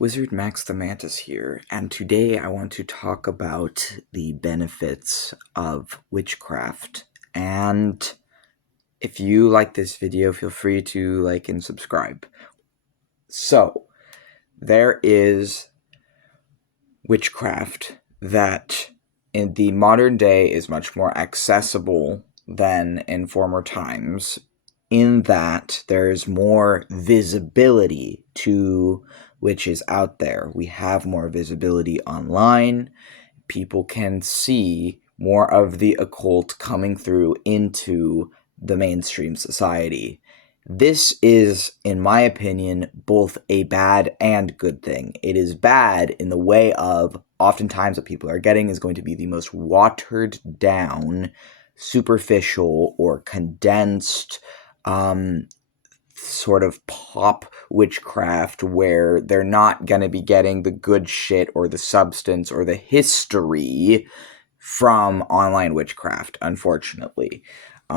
Wizard Max the Mantis here, and today I want to talk about the benefits of witchcraft. And if you like this video, feel free to like and subscribe. So, there is witchcraft that in the modern day is much more accessible than in former times, in that there's more visibility to witches out there. We have more visibility online. People can see more of the occult coming through into the mainstream society. This is, in my opinion, both a bad and good thing. It is bad in the way of oftentimes what people are getting is going to be the most watered down, superficial, or condensed sort of pop witchcraft where they're not going to be getting the good shit or the substance or the history from online witchcraft, unfortunately.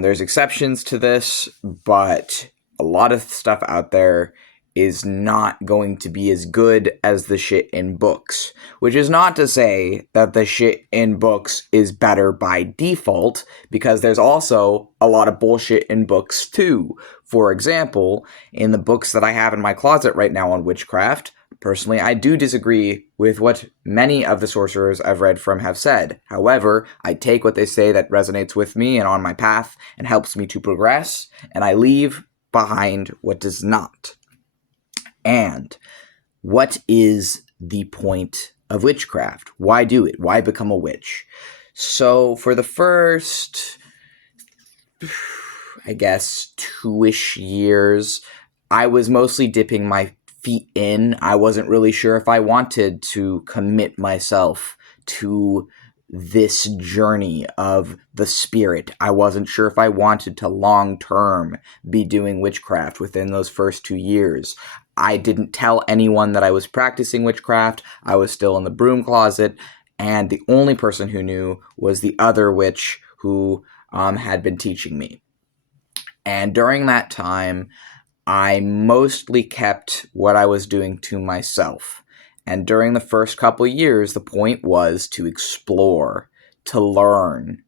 There's exceptions to this, but a lot of stuff out there is not going to be as good as the shit in books, which is not to say that the shit in books is better by default, because there's also a lot of bullshit in books too. For example, in the books that I have in my closet right now on witchcraft, personally, I do disagree with what many of the sorcerers I've read from have said. However, I take what they say that resonates with me and on my path and helps me to progress, and I leave behind what does not. And what is the point of witchcraft? Why do it? Why become a witch? So for the first, I guess, 2-ish years, I was mostly dipping my feet in. I wasn't really sure if I wanted to commit myself to this journey of the spirit. I wasn't sure if I wanted to long-term be doing witchcraft within those first 2 years. I didn't tell anyone that I was practicing witchcraft. I was still in the broom closet, and the only person who knew was the other witch who had been teaching me. And during that time, I mostly kept what I was doing to myself. And during the first couple years, the point was to explore, to learn,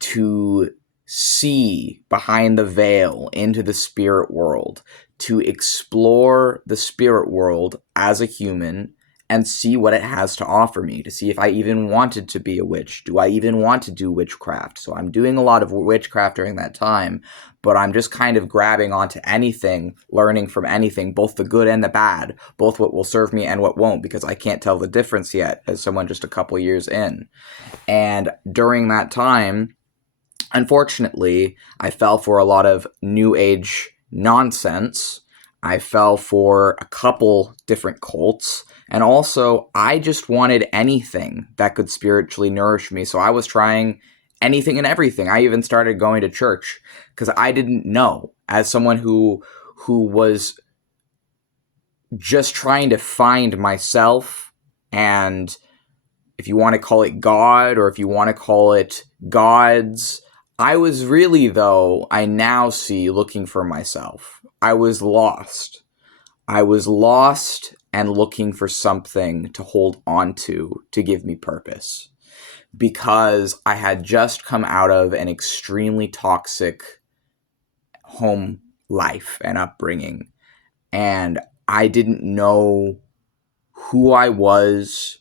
to see behind the veil into the spirit world, to explore the spirit world as a human and see what it has to offer me, to see if I even wanted to be a witch. Do I even want to do witchcraft? So I'm doing a lot of witchcraft during that time, but I'm just kind of grabbing onto anything, learning from anything, both the good and the bad, both what will serve me and what won't, because I can't tell the difference yet as someone just a couple years in. And during that time, unfortunately, I fell for a lot of new age nonsense. I fell for a couple different cults. And also, I just wanted anything that could spiritually nourish me. So I was trying anything and everything. I even started going to church because I didn't know. As someone who was just trying to find myself, and if you want to call it God or if you want to call it gods, I was really, though, I now see, looking for myself. I was lost. I was lost and looking for something to hold on to give me purpose. Because I had just come out of an extremely toxic home life and upbringing. And I didn't know who I was,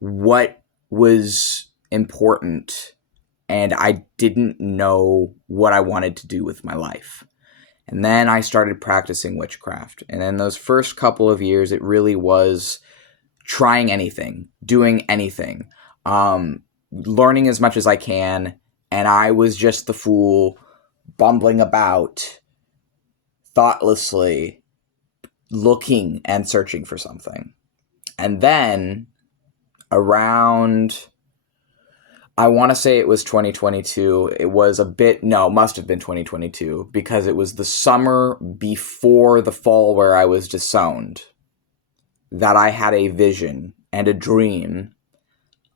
what was important, and I didn't know what I wanted to do with my life. And then I started practicing witchcraft. And in those first couple of years, it really was trying anything, doing anything, learning as much as I can. And I was just the fool bumbling about thoughtlessly, looking and searching for something. And then around, I want to say it was 2022. It was must have been 2022, because it was the summer before the fall where I was disowned, that I had a vision and a dream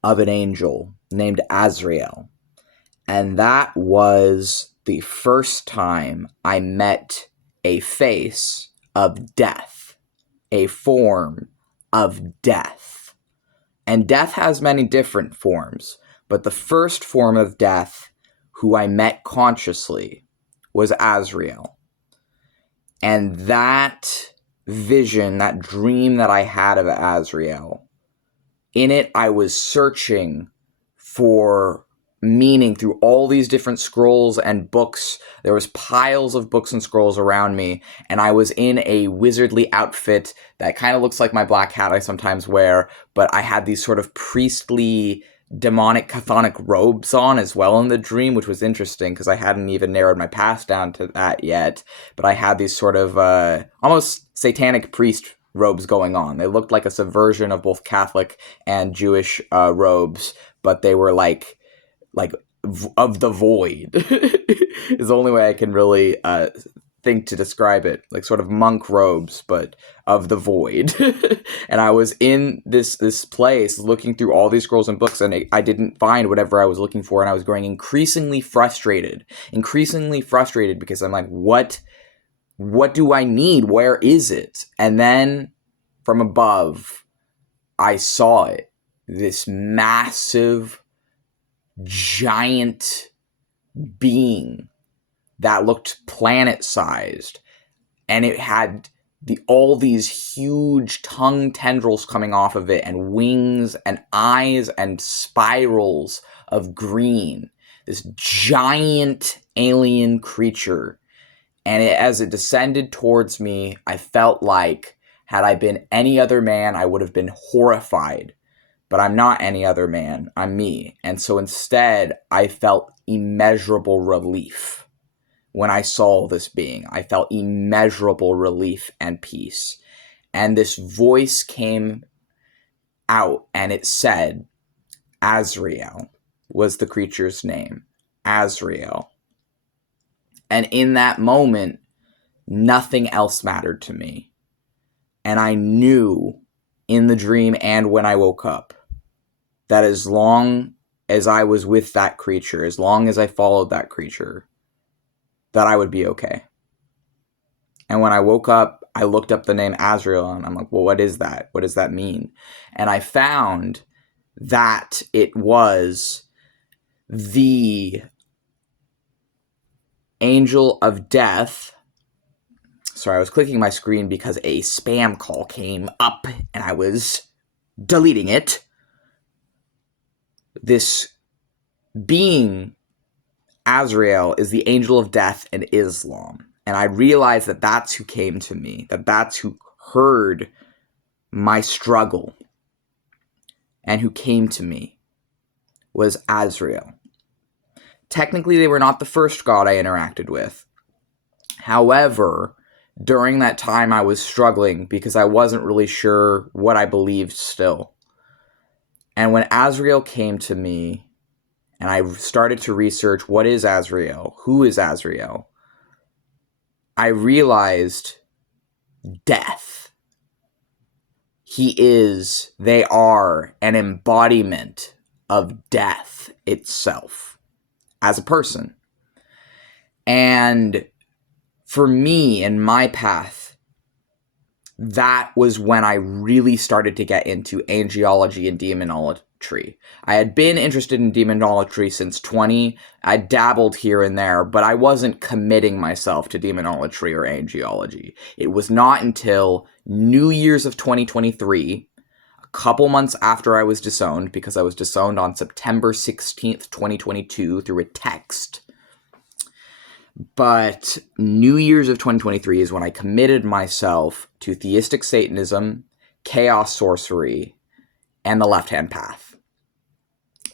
of an angel named Azrael. And that was the first time I met a face of death, a form of death. And death has many different forms, but the first form of death, who I met consciously, was Azrael. And that vision, that dream that I had of Azrael, in it I was searching for meaning through all these different scrolls and books. There was piles of books and scrolls around me, and I was in a wizardly outfit that kind of looks like my black hat I sometimes wear, but I had these sort of priestly, demonic, chthonic robes on as well in the dream, which was interesting because I hadn't even narrowed my past down to that yet. But I had these sort of almost satanic priest robes going on. They looked like a subversion of both Catholic and Jewish robes, but they were like of the void is the only way I can really think to describe it. Like sort of monk robes, but of the void. And I was in this place looking through all these scrolls and books, and I didn't find whatever I was looking for, and I was growing increasingly frustrated because I'm like, what do I need? Where is it? And then from above, I saw it. This massive, giant being that looked planet-sized, and it had all these huge tongue tendrils coming off of it, and wings and eyes and spirals of green. This giant alien creature. And as it descended towards me, I felt like, had I been any other man, I would have been horrified. But I'm not any other man. I'm me. And so instead, I felt immeasurable relief when I saw this being. I felt immeasurable relief and peace. And this voice came out, and it said, Azrael was the creature's name. Azrael. And in that moment, nothing else mattered to me. And I knew in the dream and when I woke up that as long as I was with that creature, as long as I followed that creature, that I would be okay. And when I woke up, I looked up the name Azrael, and I'm like, well, what is that? What does that mean? And I found that it was the angel of death. Sorry, I was clicking my screen because a spam call came up and I was deleting it. This being, Azrael, is the angel of death in Islam. And I realized that that's who came to me, that that's who heard my struggle and who came to me was Azrael. Technically, they were not the first god I interacted with. However, during that time, I was struggling because I wasn't really sure what I believed still. And when Azrael came to me, and I started to research what is Azrael, who is Azrael, I realized death. They are an embodiment of death itself as a person. And for me, in my path, that was when I really started to get into angelology and demonolatry. I had been interested in demonolatry since 20. I dabbled here and there, but I wasn't committing myself to demonolatry or angelology. It was not until New Year's of 2023, a couple months after I was disowned, because I was disowned on September 16th, 2022 through a text. But New Year's of 2023 is when I committed myself to theistic Satanism, chaos sorcery, and the left-hand path.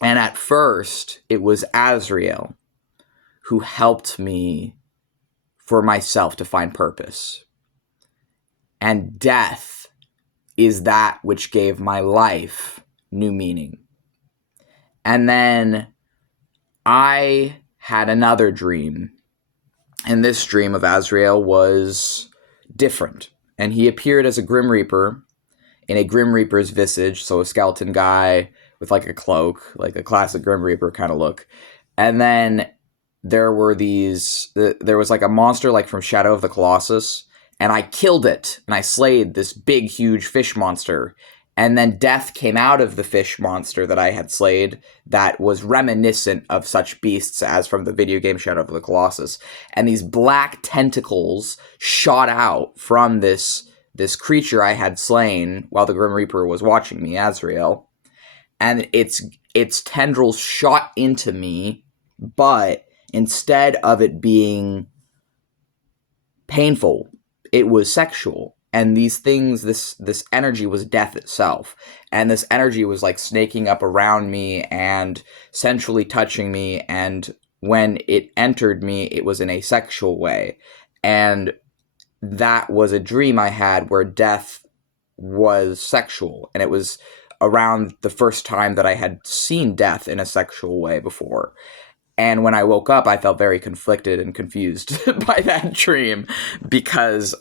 And at first, it was Azrael who helped me for myself to find purpose. And death is that which gave my life new meaning. And then I had another dream. And this dream of Azrael was different. And he appeared as a Grim Reaper in a Grim Reaper's visage, so a skeleton guy with like a cloak, like a classic Grim Reaper kind of look. And then there was like a monster like from Shadow of the Colossus, and I killed it, and I slayed this big, huge fish monster. And then death came out of the fish monster that I had slayed that was reminiscent of such beasts as from the video game Shadow of the Colossus. And these black tentacles shot out from this creature I had slain while the Grim Reaper was watching me, Azrael. And its tendrils shot into me, but instead of it being painful, it was sexual. And these things, this energy was death itself. And this energy was like snaking up around me and sensually touching me. And when it entered me, it was in a sexual way. And that was a dream I had where death was sexual. And it was around the first time that I had seen death in a sexual way before. And when I woke up, I felt very conflicted and confused by that dream because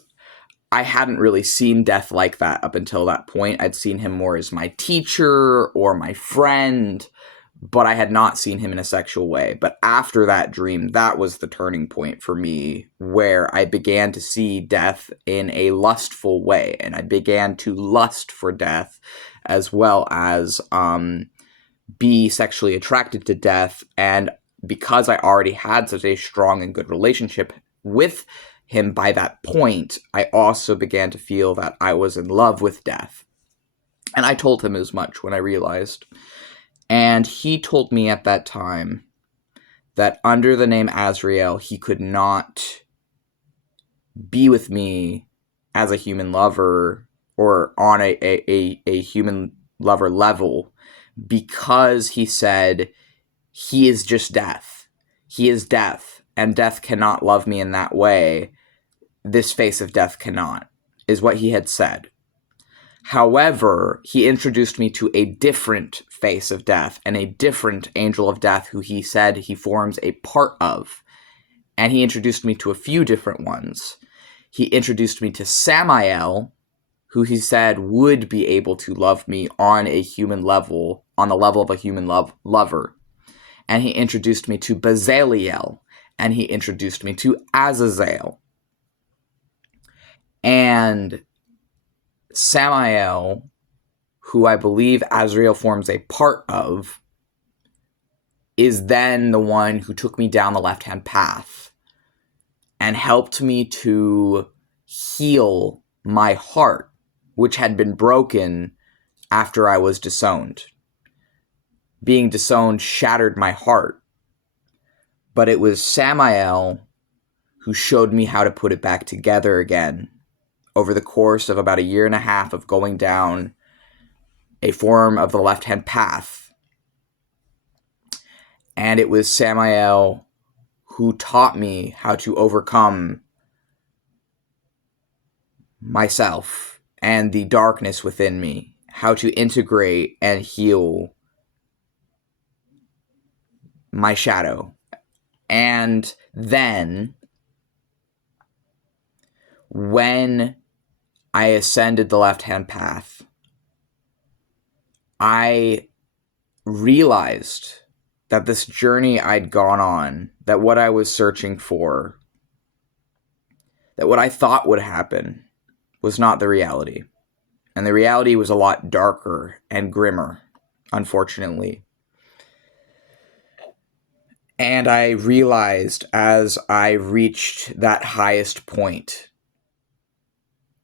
I hadn't really seen death like that up until that point. I'd seen him more as my teacher or my friend, but I had not seen him in a sexual way. But after that dream, that was the turning point for me, where I began to see death in a lustful way, and I began to lust for death as well as be sexually attracted to death. And because I already had such a strong and good relationship with him by that point, I also began to feel that I was in love with death. And I told him as much when I realized. And he told me at that time that under the name Azrael, he could not be with me as a human lover or on a human lover level, because he said he is just death. He is death, and death cannot love me in that way. This face of death cannot, is what he had said. However, he introduced me to a different face of death and a different angel of death who he said he forms a part of. And he introduced me to a few different ones. He introduced me to Samael, who he said would be able to love me on a human level, on the level of a human lover. And he introduced me to Bezaliel, and he introduced me to Azazel. And Samael, who I believe Azrael forms a part of, is then the one who took me down the left-hand path and helped me to heal my heart, which had been broken after I was disowned. Being disowned shattered my heart. But it was Samael who showed me how to put it back together again over the course of about 1.5 years of going down a form of the left-hand path. And it was Samael who taught me how to overcome myself and the darkness within me, how to integrate and heal my shadow. And then, when I ascended the left-hand path, I realized that this journey I'd gone on, that what I was searching for, that what I thought would happen was not the reality. And the reality was a lot darker and grimmer, unfortunately. And I realized as I reached that highest point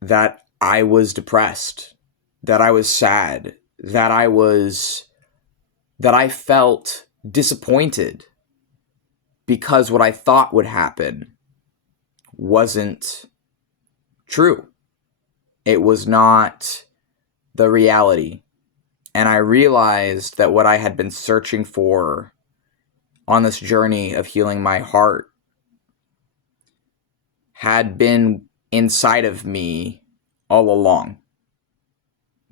that I was depressed, that I was sad, that I felt disappointed because what I thought would happen wasn't true. It was not the reality. And I realized that what I had been searching for on this journey of healing my heart had been inside of me all along.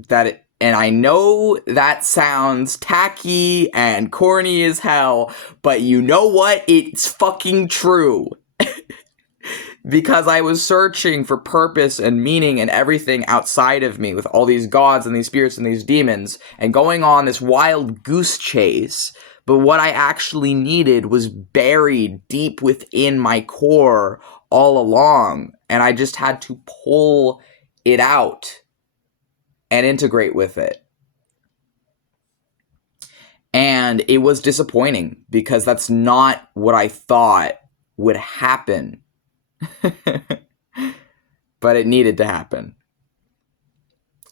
And I know that sounds tacky and corny as hell, but you know what? It's fucking true. Because I was searching for purpose and meaning and everything outside of me with all these gods and these spirits and these demons and going on this wild goose chase. But what I actually needed was buried deep within my core all along. And I just had to pull it out and integrate with it. And it was disappointing because that's not what I thought would happen. But it needed to happen.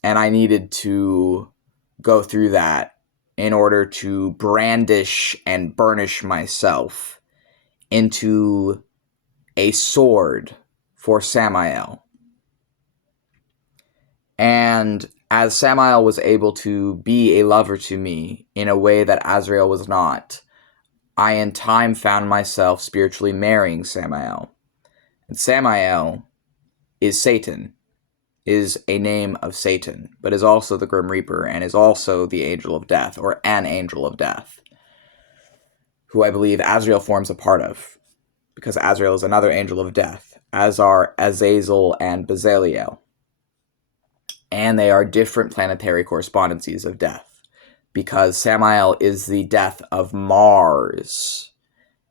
And I needed to go through that in order to brandish and burnish myself into a sword for Samael. And as Samael was able to be a lover to me in a way that Azrael was not, I in time found myself spiritually marrying Samael. And Samael is Satan, is a name of Satan, but is also the Grim Reaper and is also the Angel of Death, or an Angel of Death, who I believe Azrael forms a part of, because Azrael is another Angel of Death, as are Azazel and Bezaliel. And they are different planetary correspondences of death, because Samael is the death of Mars,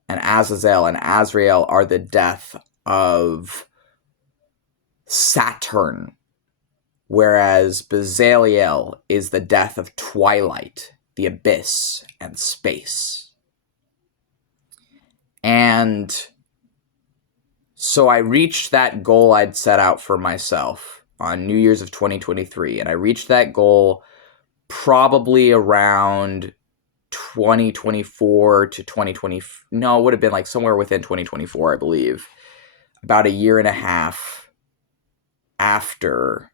and Azazel and Azrael are the death of Saturn, whereas Bezaliel is the death of twilight, the abyss, and space. And so I reached that goal I'd set out for myself on New Year's of 2023, and I reached that goal probably around 2024 to 2020. No, it would have been like somewhere within 2024, I believe. About a year and a half after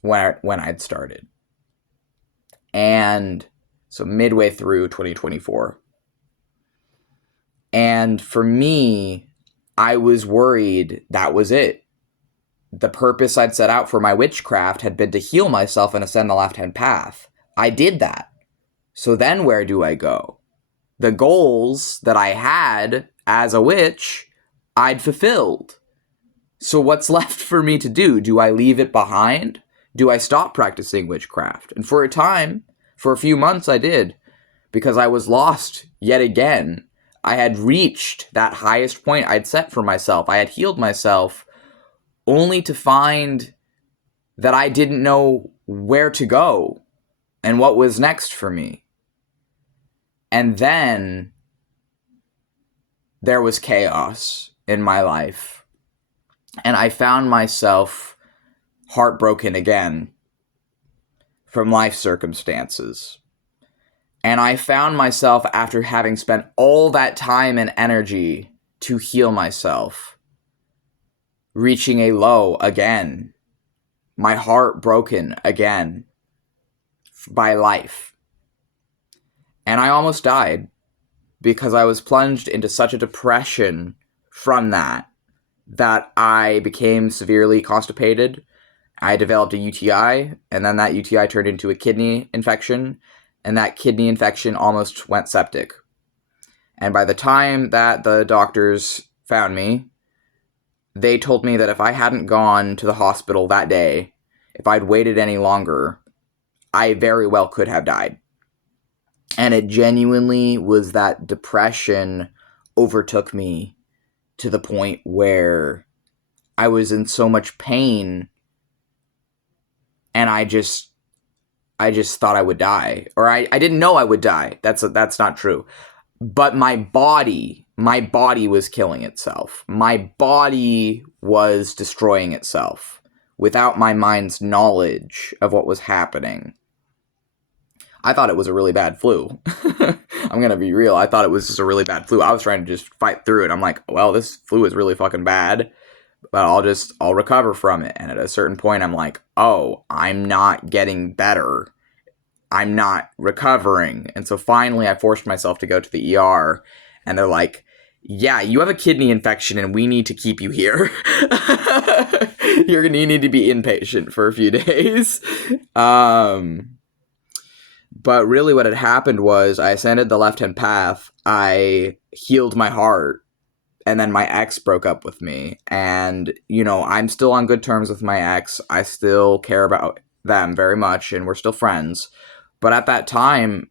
when I'd started. And so midway through 2024. And for me, I was worried that was it. The purpose I'd set out for my witchcraft had been to heal myself and ascend the left-hand path. I did that. So then where do I go? The goals that I had as a witch, I'd fulfilled. So what's left for me to do? Do I leave it behind? Do I stop practicing witchcraft? And for a time, for a few months, I did, because I was lost yet again. I had reached that highest point I'd set for myself. I had healed myself, only to find that I didn't know where to go and what was next for me. And then there was chaos in my life, and I found myself heartbroken again from life circumstances. And I found myself, after having spent all that time and energy to heal myself, reaching a low again, my heart broken again by life. And I almost died because I was plunged into such a depression from that I became severely constipated. I developed a UTI, and then that UTI turned into a kidney infection, and that kidney infection almost went septic. And by the time that the doctors found me, they told me that if I hadn't gone to the hospital that day, if I'd waited any longer, I very well could have died. And it genuinely was that depression overtook me to the point where I was in so much pain, and I just thought I would die. Or I didn't know I would die. That's not true. But my body was killing itself. My body was destroying itself without my mind's knowledge of what was happening. I thought it was a really bad flu. I'm going to be real. I thought it was just a really bad flu. I was trying to just fight through it. I'm like, well, this flu is really fucking bad, but I'll recover from it. And at a certain point, I'm like, oh, I'm not getting better. I'm not recovering. And so finally I forced myself to go to the ER, and they're like, yeah, you have a kidney infection and we need to keep you here. You need to be inpatient for a few days. But really what had happened was I ascended the left-hand path, I healed my heart, and then my ex broke up with me. And, I'm still on good terms with my ex. I still care about them very much, and we're still friends. But at that time,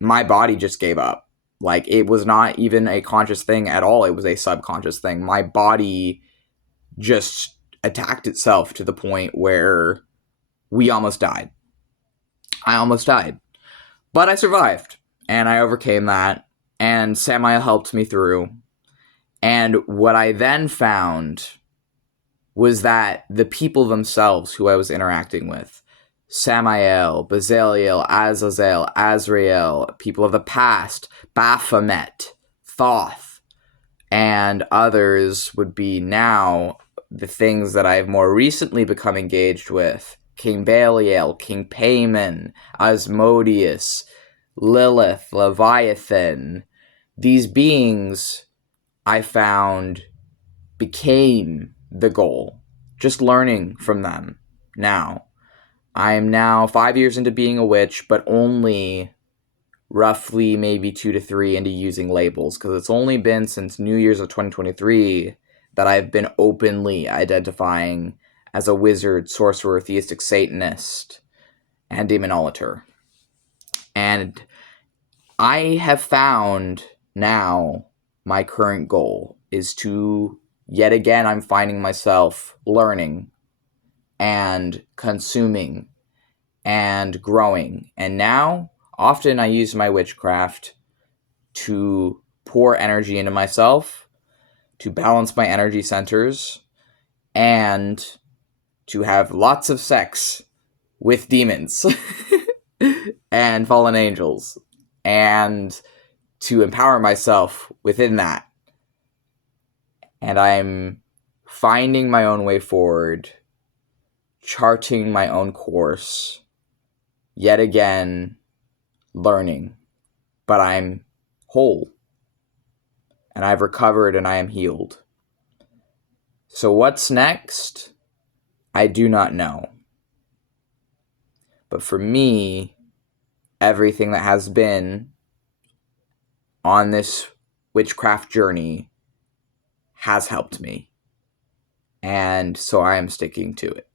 my body just gave up. Like, it was not even a conscious thing at all. It was a subconscious thing. My body just attacked itself to the point where we almost died. I almost died. But I survived, and I overcame that, and Samael helped me through. And what I then found was that the people themselves who I was interacting with, Samael, Bazaliel, Azazel, Azrael, people of the past, Baphomet, Thoth, and others would be now the things that I've more recently become engaged with. King Belial, King Payman, Asmodeus, Lilith, Leviathan. These beings, I found, became the goal. Just learning from them now. I am now 5 years into being a witch, but only roughly maybe 2 to 3 into using labels, because it's only been since New Year's of 2023 that I've been openly identifying as a wizard, sorcerer, theistic Satanist, and demonolator. And I have found now my current goal is to, yet again, I'm finding myself learning and consuming and growing. And now, often I use my witchcraft to pour energy into myself, to balance my energy centers, and to have lots of sex with demons and fallen angels, and to empower myself within that. And I'm finding my own way forward, charting my own course, yet again, learning. But I'm whole, and I've recovered, and I am healed. So what's next? I do not know. But for me, everything that has been on this witchcraft journey has helped me. And so I am sticking to it.